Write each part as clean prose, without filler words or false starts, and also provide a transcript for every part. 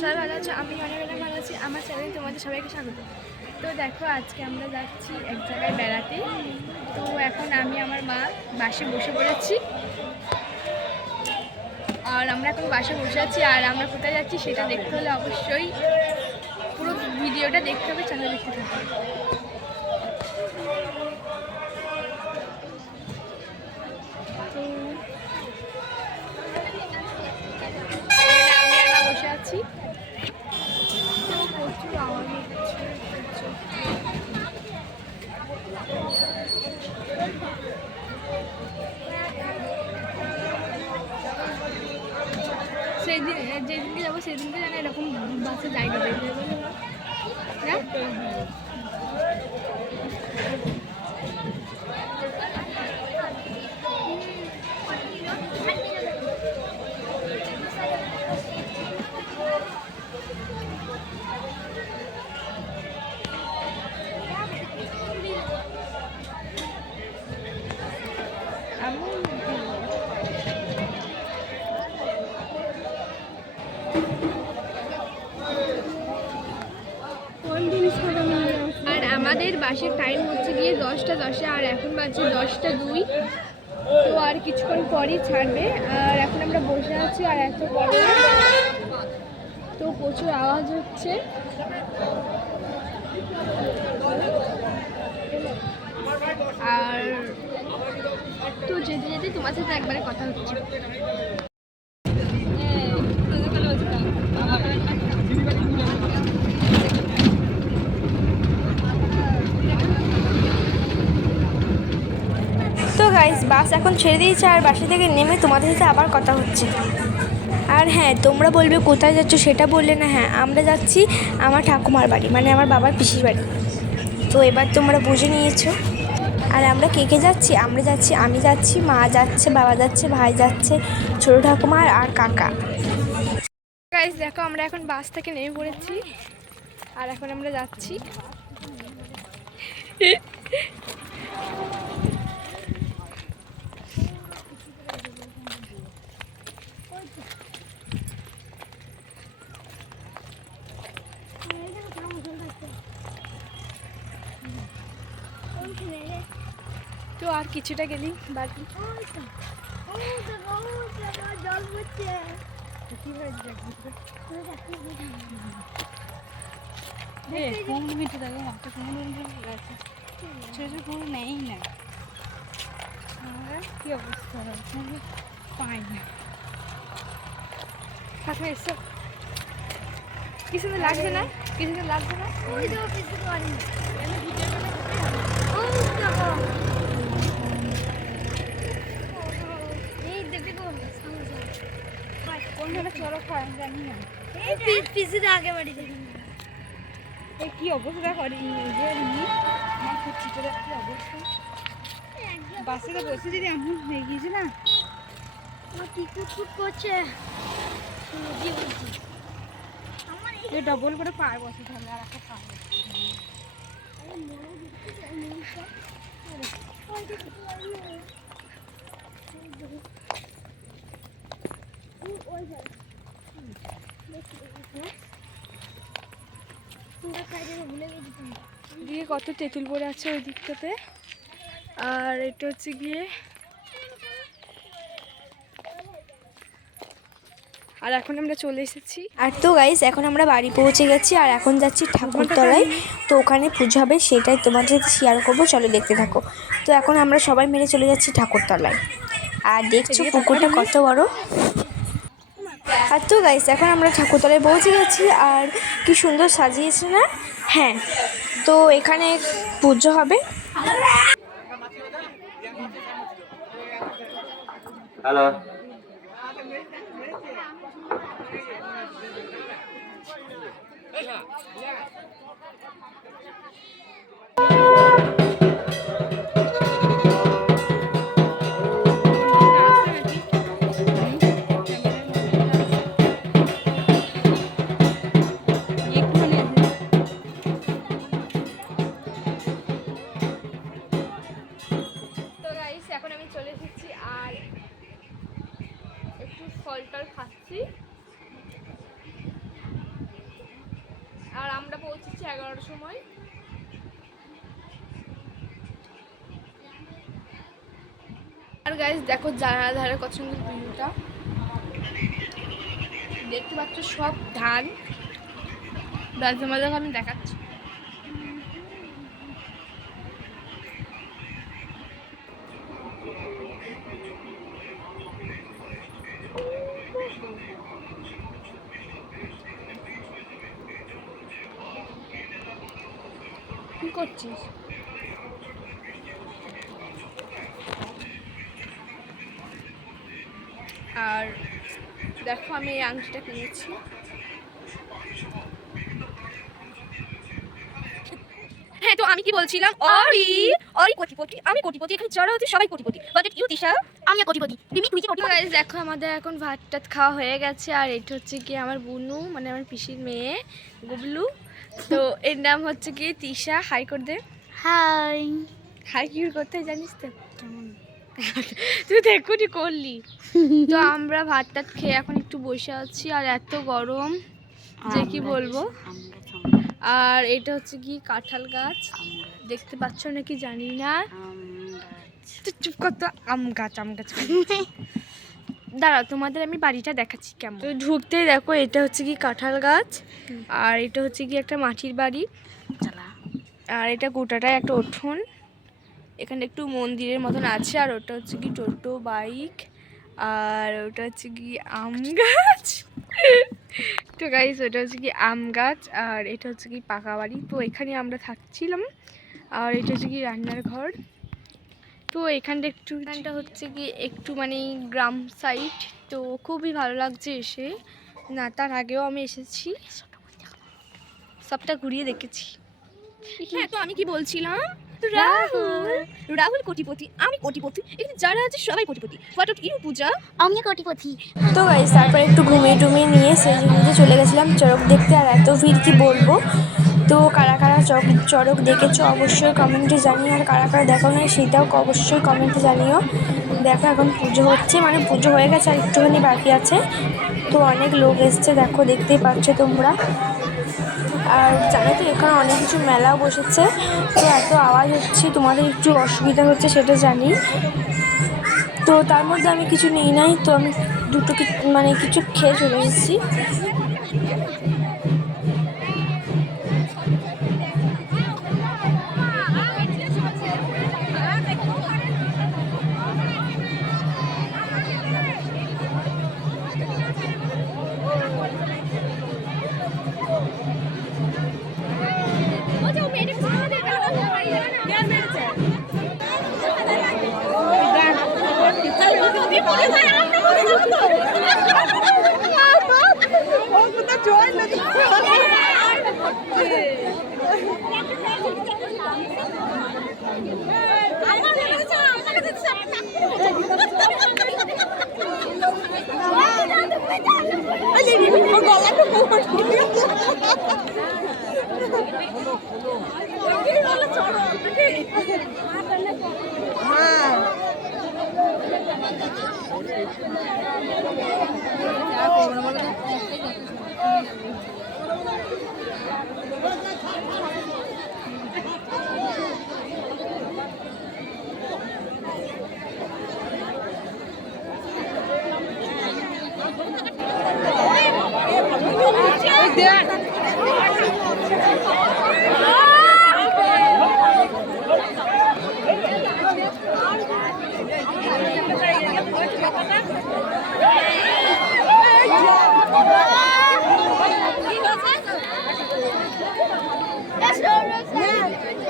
সবাই ভালো আছো, আমি অনেক অনেক ভালো আছি। আমার চ্যানেলে তোমাদের সবাইকে স্বাগত। তো দেখো আজকে আমরা যাচ্ছি এক জায়গায় বেড়াতে। তো এখন আমি আমার মা বাসে বসে পড়েছি, আর আমরা এখন বাসে বসে আছি। আর আমরা কোথায় যাচ্ছি সেটা দেখতে হলে অবশ্যই পুরো ভিডিওটা দেখতে হবে, চ্যানেল দেখতে থাকবে। বসে আছি, তো প্রচুর আওয়াজ হচ্ছে। সেদিন যেদিনকে যাবো সেদিনকে যেন এরকম বাসে জায়গা পেয়ে যাবে না। আর আমাদের বাসের টাইম হচ্ছে গিয়ে 10টা 10, আর এখন বাজছে 10টা 2। তো আর কিছুক্ষণ পরই ছাড়বে। আর এখন আমরা বসে আছি, আর এত গরম, তো প্রচুর আওয়াজ হচ্ছে। আর তো যেতে যেতে তোমার সাথে একবারে কথা হচ্ছে। তো গাইস, বাস এখন ছেড়ে দিয়েছে, আর বাসা থেকে নেমে তোমাদের সাথে আবার কথা হচ্ছে। আর হ্যাঁ, তোমরা বলবে কোথায় যাচ্ছ সেটা বললে না। হ্যাঁ, আমরা যাচ্ছি আমার ঠাকুমার বাড়ি, মানে আমার বাবার পিসির বাড়ি। তো এবার তোমরা বুঝে নিয়েছো। আর আমরা কে কে যাচ্ছি? আমরা যাচ্ছি, আমি যাচ্ছি, মা যাচ্ছে, বাবা যাচ্ছে, ভাই যাচ্ছে, ছোটো ঠাকুমা আর কাকা। গাইস দেখো, আমরা এখন বাস থেকে নেমে পড়েছি, আর এখন আমরা যাচ্ছি। তো আর কিছুটা গেলি বাকি। জল পড়ছে, কি হয়েছে? কুমড়ো মিঠে দেখো, একটা কুমড়ো মিঠে গেছে, ছোটো কুমড়ো নেই না। কি অবস্থা, পাই না। কাছে এসো, কি সুন্দর লাগছে না? কি সুন্দর লাগছে না? আগে বাড়ি দেখি কি অবস্থা করি, কি অবস্থা। বাসে তো বসে যদি এমন হয়ে গিয়েছে না, করছে ডবল করে পায়ে বসে তাহলে আর একটা পা। দিয়ে কত তেঁতুল পড়ে আছে ওই দিকটাতে। আর এটা হচ্ছে গিয়ে, আর এখন আমরা চলে এসেছি। আর তো গাইস, এখন আমরা বাড়ি পৌঁছে গেছি, আর এখন যাচ্ছি ঠাকুরতলায়। তো ওখানে পুজো হবে, সেটাই তোমাদের সাথে শেয়ার করবো, চলো দেখতে থাকো। তো এখন আমরা সবাই মিলে চলে যাচ্ছি ঠাকুরতলায়। আর দেখছো পুকুরটা কত বড়। আর তো গাইস, এখন আমরা ঠাকুরতলায় পৌঁছে গেছি, আর কি সুন্দর সাজিয়েছে না। হ্যাঁ, তো এখানে পুজো হবে। হ্যালো, এখন আমি চলে এসেছি, আর একটু ফল টল খাচ্ছি। পৌঁছেছি 11টার সময়। আর গাইস দেখো জানালা ধারে কত সুন্দর ভিউটা, দেখতে পাচ্ছ সব ধান। তোমাদের আমি দেখাচ্ছি। কি করছিস? আর দেখো আমি এই আংটিটা কিনেছি। হ্যাঁ, তো আমি কি বলছিলাম, অরি কোটিপতি, আমি কোটিপতি, এখানে যারা হচ্ছে সবাই কোটিপতি। বাট ইউ তিশা, আমি কোটিপতি, তুমি তুই কি কোটিপতি? গাইস দেখো আমাদের এখন ভাত টাত খাওয়া হয়ে গেছে। আর এটা হচ্ছে কি আমার বুনু, মানে আমার পিসির মেয়ে গুবলু। তো এর নাম হচ্ছে কি তিশা। হাই করে দে। হাই। হাই কি করতে হয় জানিস তো? কেমন তুই তো এক্ষুনি করলি। তো আমরা ভাত টাত খেয়ে এখন একটু বসে আছি। আর এত গরম যে কি বলবো। আর এটা হচ্ছে কি কাঁঠাল গাছ, দেখতে পাচ্ছ নাকি জানি না। চুপ কর তো। আম গাছ দাঁড়াও, তোমাদের আমি বাড়িটা দেখাচ্ছি কেমন। তো ঢুকতেই দেখো এটা হচ্ছে কি কাঁঠাল গাছ, আর এটা হচ্ছে কি একটা মাটির বাড়ি, আর এটা গোটাটাই একটা উঠোন। এখানে একটু মন্দিরের মতন আছে। আর ওটা হচ্ছে কি টোটো বাইক, আর ওটা হচ্ছে কি আম গাছ। তো গাইস ওটা হচ্ছে কি আম গাছ, আর এটা হচ্ছে কি পাকা বাড়ি। তো এখানে আমরা থাকছিলাম। আর এটা হচ্ছে কি রান্নার ঘর। তো এখানটা হচ্ছে কি একটু মানে গ্রাম সাইড। তো খুবই ভালো লাগছে এসে। না তার আগেও আমি এসেছি, সবটা ঘুরিয়ে দেখেছি। হ্যাঁ, তো আমি কি বলছিলাম, রাহুল কোটিপতি, আমি কোটিপতি, এখানে যারা আছে সবাই কোটিপতি। হোয়াট অফ ইউ পূজা? আমি কোটিপতি। তো গাইস তারপরে একটু ঘুমিয়ে টুমিয়ে নিয়ে সেই জিনিসে চলে গেছিলাম চড়ক দেখতে। আর এত ভিড় কি বলবো। তো কারা কারা চড়ক দেখেছো অবশ্যই কমেন্টে জানিও। আর কারা কারা দেখো না সেটাও অবশ্যই কমেন্টে জানিও। দেখো এখন পুজো হচ্ছে, মানে পুজো হয়ে গেছে আর একটুখানি বাকি আছে। তো অনেক লোক এসছে, দেখো দেখতেই পাচ্ছ তোমরা। আর জানো তো এখানে অনেক কিছু মেলাও বসেছে। তো এত আওয়াজ হচ্ছে, তোমাদের একটু অসুবিধা হচ্ছে সেটা জানি। তো তার মধ্যে আমি কিছু নিই নাই। তো আমি দুটো মানে কিছু খেয়ে চলে এসেছি।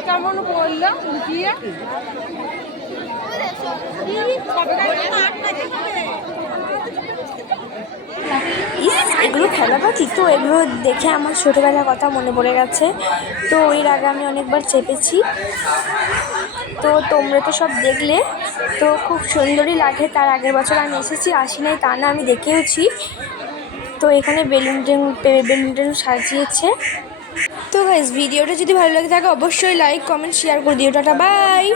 কেমন বললো দিয়ে এগুলো খেলা পাখি। তো এগুলো দেখে আমার ছোটোবেলার কথা মনে পড়ে গেছে। তো এর আগে আমি অনেকবার চেপেছি। তো তোমরা তো সব দেখলে, তো খুব সুন্দরই লাগে। তার আগের বছর আমি এসেছি, আসি নাই তা না, আমি দেখেওছি। তো এখানে বেলুন টেলুন সাজিয়েছে। তো গাইস ভিডিওটা যদি ভালো লাগে থাকে অবশ্যই লাইক কমেন্ট শেয়ার করে দিও। Tata bye.